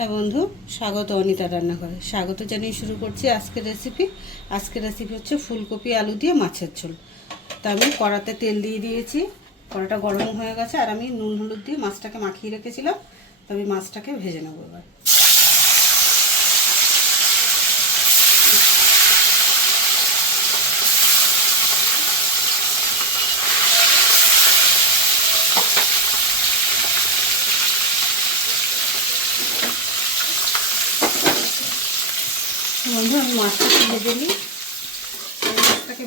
হ্যাঁ বন্ধু, স্বাগত অনিতা রান্নাঘরে। স্বাগত জানিয়ে শুরু করছি আজকের রেসিপি। আজকের রেসিপি হচ্ছে ফুলকপি আলু দিয়ে মাছের ঝোল। তা আমি কড়াতে তেল দিয়ে দিয়েছি, কড়াটা গরম হয়ে গেছে। আর আমি নুন হলুদ দিয়ে মাছটাকে মাখিয়ে রেখেছিলাম, তো আমি মাছটাকে ভেজে নেবো এবার। বন্ধু, আমি মাছটাকে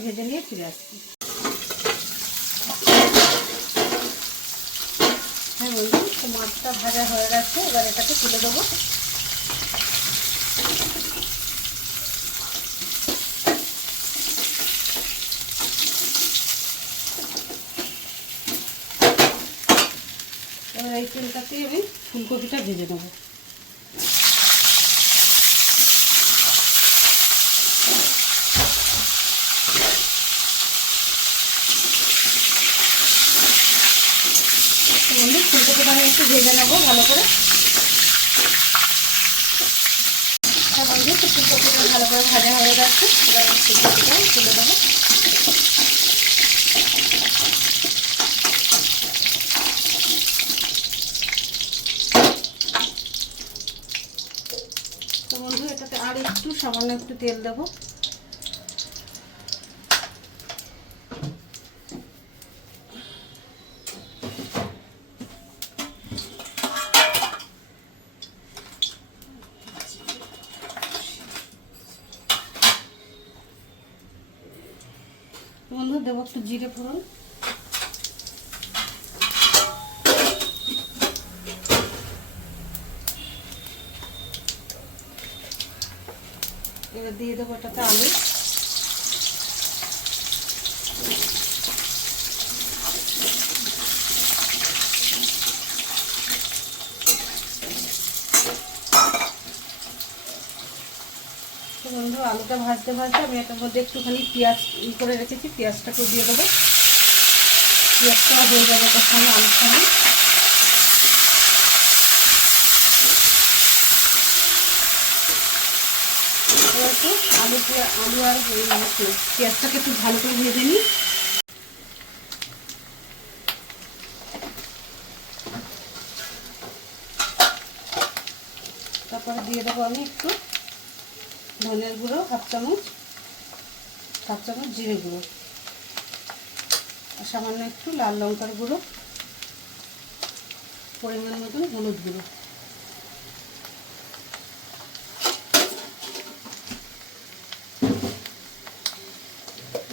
ভেজে নিয়ে ফিরে আসছি। হ্যাঁ বন্ধু, তো মাছটা ভাজা হয়ে গেছে, এবার এটাকে তুলে দেবো। এবার এই তেলটাতেই আমি ফুলকপিটা ভেজে নেবো। বন্ধু, ফুলকপিটা আমি একটু ভেজে নেবো ভালো করে। হ্যাঁ বন্ধু, ফুলকপিটা ভালো করে ভাজা হয়ে গেছে, এবার আমি ফুলকপিটা তুলে দেবো। তো বন্ধু, এটাতে আর একটু সামান্য একটু তেল দেবো। বন্ধু, দেবো একটু জিরে ফোড়ন। এবার দিয়ে দেবো এটাতে আলু। তো বন্ধু, আলুটা ভাজতে ভাজতে আমি এটার মধ্যে একটুখানি পেঁয়াজ করে রেখেছি, পেঁয়াজটাকেও দিয়ে দেবো। পেঁয়াজটা হয়ে যাবে তার সঙ্গে আলুর সঙ্গে। এবার একটু আলু আর পেঁয়াজটাকে একটু ভালো করে ভেজে নিই। তারপরে দিয়ে দেবো আমি একটু ধনের গুঁড়ো হাফ চামচ জিরে গুঁড়ো, আর সামান্য একটু লাল লঙ্কার গুঁড়ো, পরিমাণ মতন হলুদ গুঁড়ো।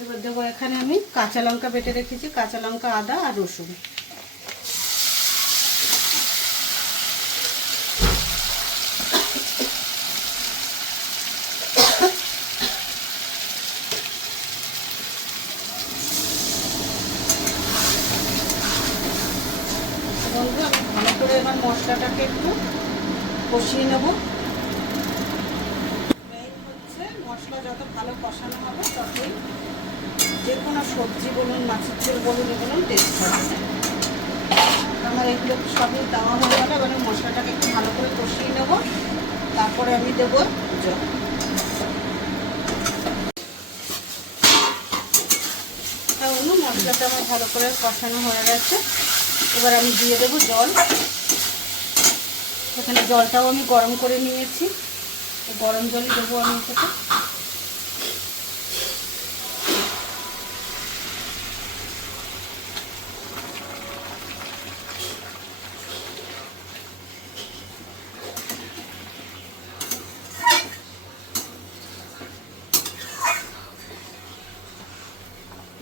এবার দেবো এখানে আমি কাঁচা লঙ্কা বেটে রেখেছি, কাঁচা লঙ্কা, আদা আর রসুন। বন্ধু, আমি ভালো করে এবার মশলাটাকে একটু কষিয়ে নেব। মেইন হচ্ছে মশলা যত ভালো কষানো হবে ততই যে কোনো সবজি বলুন, মাছের ঝোল বলুন, এগুলো টেস্ট হবে। আমার এগুলো সবই দেওয়া হয়ে গেলে এবারে মশলাটাকে একটু ভালো করে কষিয়ে নেব। তারপরে আমি দেবো জল। তাহলে মশলাটা আমার ভালো করে কষানো হয়ে গেছে, এবার আমি দিয়ে দেবো জল। এখানে জলটাও আমি গরম করে নিয়েছি, গরম জলই দেবো আমি এটাতে।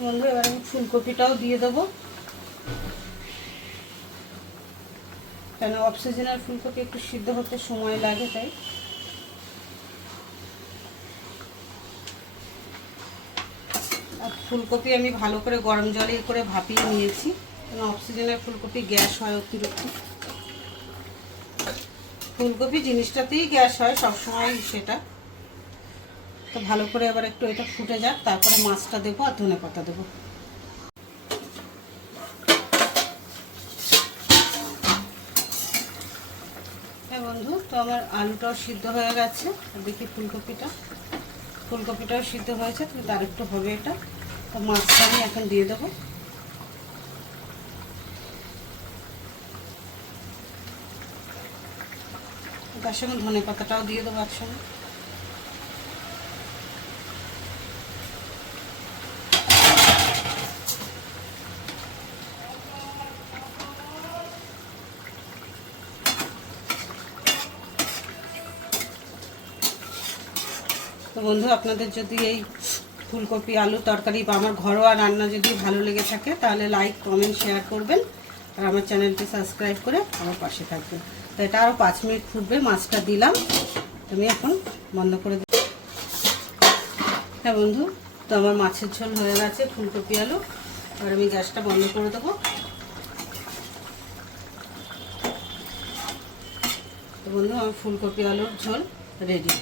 বন্ধু, এবার আমি ফুলকপিটাও দিয়ে দেবো, কেন অফ সিজনের ফুলকপি একটু সিদ্ধ হতে সময় লাগে, তাই। আর ফুলকপি আমি ভালো করে গরম জলে করে ভাপিয়ে নিয়েছি, কেন অফ সিজনের ফুলকপি গ্যাস হয় অতিরিক্ত। ফুলকপি জিনিসটাতেই গ্যাস হয় সবসময় সেটা। তো ভালো করে এবার একটু এটা ফুটে যাক, তারপরে মাছটা দেবো আর ধনেপাতা দেবো। বন্ধু, তো আমার আলুটাও সিদ্ধ হয়ে গেছে, দেখি ফুলকপিটাও সিদ্ধ হয়েছে, কিন্তু আর একটু হবে এটা। তো মাছটা আমি এখন দিয়ে দেবো। তার সঙ্গে ধনে পাতাটাও দিয়ে দেবো একসঙ্গে। তো বন্ধু, আপনাদের যদি এই ফুলকপি আলু তরকারি বা আমার ঘরোয়া রান্না যদি ভালো লেগে থাকে, তাহলে লাইক কমেন্ট শেয়ার করবেন, আর আমার চ্যানেলটি সাবস্ক্রাইব করে আমার পাশে থাকবেন। তো এটা আরও 5 মিনিট ফুটবে। মাছটা দিলাম, আমি এখন বন্ধ করে দিই। হ্যাঁ বন্ধু, তো আমার মাছের ঝোল হয়ে গেছে ফুলকপি আলু, আর আমি গ্যাসটা বন্ধ করে দেবো। তো বন্ধু, আমার ফুলকপি আলুর ঝোল রেডি।